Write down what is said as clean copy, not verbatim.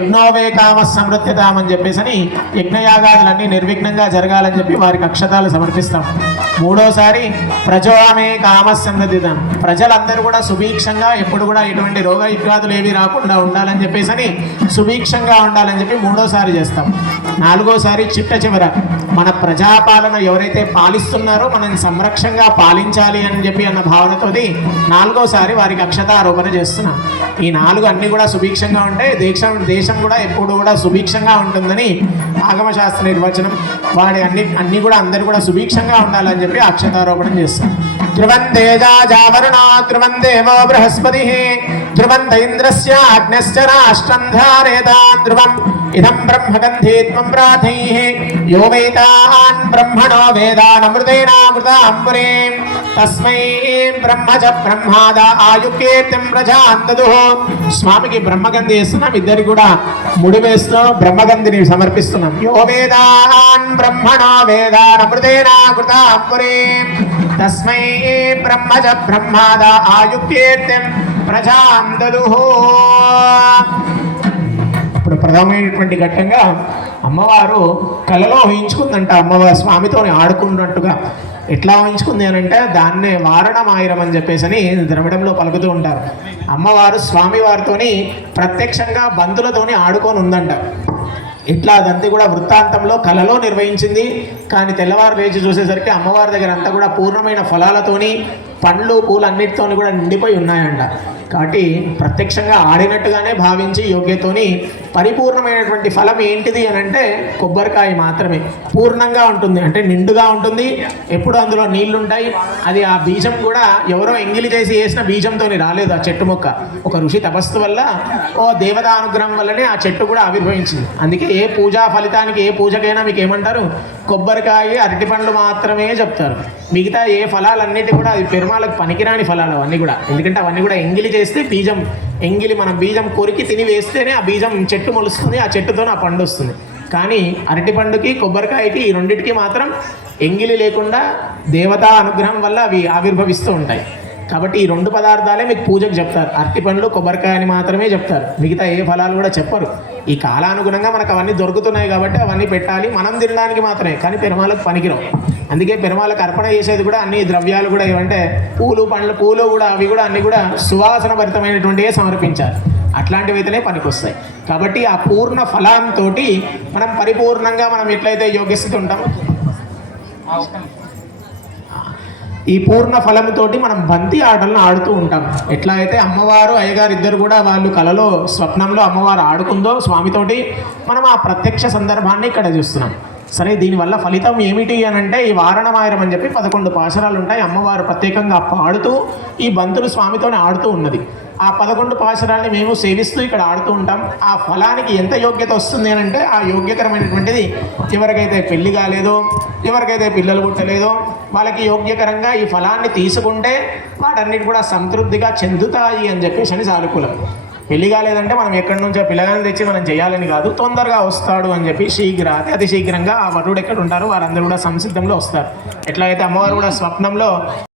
యజ్ఞోవే కామ సమృద్ధితామని చెప్పేసి యజ్ఞయాగాదులన్నీ నిర్విఘ్నంగా జరగాలని చెప్పి వారికి అక్షతాలు సమర్పిస్తాం. మూడోసారి ప్రజోమే కామ సమృద్ధితాం, ప్రజలందరూ కూడా సుభిక్షంగా ఎప్పుడు కూడా ఎటువంటి రోగ ఇబ్బందులు ఏవి రాకుండా ఉండాలని చెప్పేసి సుభిక్షంగా ఉండాలని చెప్పి మూడోసారి చేస్తాం. నాలుగోసారి చిట్ట చివర మన ప్రజాపాలన ఎవరైతే పాలిస్తున్నారో మనం సంరక్షంగా పాలించాలి అని చెప్పి అన్న భావనతోటి నాలుగోసారి వారికి అక్షతారోపణ చేస్తున్నాం. ఈ నాలుగు అన్ని కూడా సుభిక్షంగా ఉంటే దేశం కూడా ఎప్పుడు కూడా సుభిక్షంగా ఉంటుందని ఆగమశాస్త్ర నిర్వచనం. వాడి అన్ని కూడా అందరూ కూడా సుభిక్షంగా ఉండాలని చెప్పి అక్షతారోపణం చేస్తాం. ధ్రువం తేజాజావరుణా ధ్రువం దేవో బృహస్పతి ధ్రువం ఇంద్రస్య అగ్నిశ్చ రాష్ట్రం ధారేదా ధ్రువం ఇదం బ్రహ్మగంధే త్వం ప్రాథైః యో వేదాన్ బ్రహ్మణో వేదానమృతేనామృతాంబురేం తస్మై బ్రహ్మ చ బ్రహ్మాద ఆయుకీర్తిం ప్రజాన్ దదుః. స్వామికి బ్రహ్మగంధి వేస్తున్నాం, ఇద్దరికి కూడా ముడి వేస్తూ బ్రహ్మగంధిని సమర్పిస్తున్నాం. యో వేదాన్ బ్రహ్మణో వేదానమృతేనామృతాంబురేం తస్మై బ్రహ్మ చ బ్రహ్మాద ఆయుకీర్తిం ప్రజాన్ దదుః. ఇప్పుడు ప్రధానమైనటువంటి ఘట్టంగా అమ్మవారు కలలో ఊహించుకుందంట. అమ్మవారు స్వామితో ఆడుకున్నట్టుగా ఎట్లా ఊహించుకుంది అని అంటే దాన్నే వారణమాయిరం అని చెప్పేసి ద్రవిడంలో పలుకుతూ ఉంటారు. అమ్మవారు స్వామివారితోని ప్రత్యక్షంగా బంధులతోని ఆడుకొని ఉందంట. ఇట్లా అదంతా కూడా వృత్తాంతంలో కలలో నిర్వహించింది. కానీ తెల్లవారు లేచి చూసేసరికి అమ్మవారి దగ్గర అంతా కూడా పూర్ణమైన ఫలాలతోని పండ్లు పూలు అన్నిటితోని కూడా నిండిపోయి ఉన్నాయంట. కాబట్టి ప్రత్యక్షంగా ఆడినట్టుగానే భావించి యోగ్యతోని పరిపూర్ణమైనటువంటి ఫలం ఏంటిది అని అంటే కొబ్బరికాయ మాత్రమే. పూర్ణంగా ఉంటుంది అంటే నిండుగా ఉంటుంది, ఎప్పుడు అందులో నీళ్లుంటాయి. అది ఆ బీజం కూడా ఎవరో ఎంగిలి చేసి వేసిన బీజంతో రాలేదు. ఆ చెట్టు మొక్క ఒక ఋషి తపస్సు వల్ల ఓ దేవతా అనుగ్రహం వల్లనే ఆ చెట్టు కూడా ఆవిర్భవించింది. అందుకే ఏ పూజా ఫలితానికి ఏ పూజకైనా మీకు ఏమంటారు, కొబ్బరికాయ అరటి పండ్లు మాత్రమే చెప్తారు. మిగతా ఏ ఫలాలన్నిటి కూడా అది పెరుమాలకు పనికిరాని ఫలాలు అవన్నీ కూడా. ఎందుకంటే అవన్నీ కూడా ఎంగిలి చేస్తే బీజం మనం బీజం కొరికి తిని వేస్తేనే ఆ బీజం చెట్టు మొలుస్తుంది, ఆ చెట్టుతోనే ఆ పండు వస్తుంది. కానీ అరటి పండుకి కొబ్బరికాయకి ఈ రెండింటికి మాత్రం ఎంగిలి లేకుండా దేవతా అనుగ్రహం వల్ల అవి ఆవిర్భవిస్తూ ఉంటాయి. కాబట్టి ఈ రెండు పదార్థాలే మీకు పూజకు చెప్తారు. అరటి పండ్లు కొబ్బరికాయ అని మాత్రమే చెప్తారు, మిగతా ఏ ఫలాలు కూడా చెప్పరు. ఈ కాలానుగుణంగా మనకు అవన్నీ దొరుకుతున్నాయి కాబట్టి అవన్నీ పెట్టాలి, మనం తినడానికి మాత్రమే. కానీ పెరుమాలకు పనికిరావు. అందుకే పెరుమాలకు అర్పణ చేసేది కూడా అన్ని ద్రవ్యాలు కూడా ఏమంటే పూలు పండ్లు పూలు కూడా అవి కూడా అన్ని కూడా సువాసన భరితమైనటువంటివే సమర్పించాలి. అట్లాంటివి అయితేనే పనికొస్తాయి. కాబట్టి ఆ పూర్ణ ఫలంతో మనం పరిపూర్ణంగా మనం ఎట్లయితే యోగ్యస్థితి ఉంటామో ఈ పూర్ణ ఫలంతోటి మనం బంతి ఆటలను ఆడుతూ ఉంటాం. ఎట్లా అయితే అమ్మవారు అయ్యగారు ఇద్దరు కూడా వాళ్ళు కలలో స్వప్నంలో అమ్మవారు ఆడుకుందో స్వామితోటి, మనం ఆ ప్రత్యక్ష సందర్భాన్ని ఇక్కడ చూస్తున్నాం. సరే, దీనివల్ల ఫలితం ఏమిటి అని అంటే ఈ వారణమాయిరం అని చెప్పి 11 పాశరాలు ఉంటాయి. అమ్మవారు ప్రత్యేకంగా పాడుతూ ఈ బంతులు స్వామితోనే ఆడుతూ ఉన్నది. ఆ 11 పాశరాలని మేము సేవిస్తూ ఇక్కడ ఆడుతూ ఉంటాం. ఆ ఫలానికి ఎంత యోగ్యత వస్తుంది అని అంటే ఆ యోగ్యకరమైనటువంటిది ఎవరికైతే పెళ్లి కాలేదో, ఎవరికైతే పిల్లలు పుట్టలేదో వాళ్ళకి యోగ్యకరంగా ఈ ఫలాన్ని తీసుకుంటే వాటన్నిటి కూడా సంతృప్తిగా చెందుతాయి అని చెప్పేసి సానుకూలం. పెళ్లి కాలేదంటే మనం ఎక్కడి నుంచో పిల్లగాని తెచ్చి మనం చేయాలని కాదు, తొందరగా వస్తాడు అని చెప్పి అతి శీఘ్రంగా ఆ వరుడు ఎక్కడ ఉంటారో వారందరూ కూడా సంసిద్ధంలో వస్తారు. ఎట్లయితే అమ్మవారు కూడా స్వప్నంలో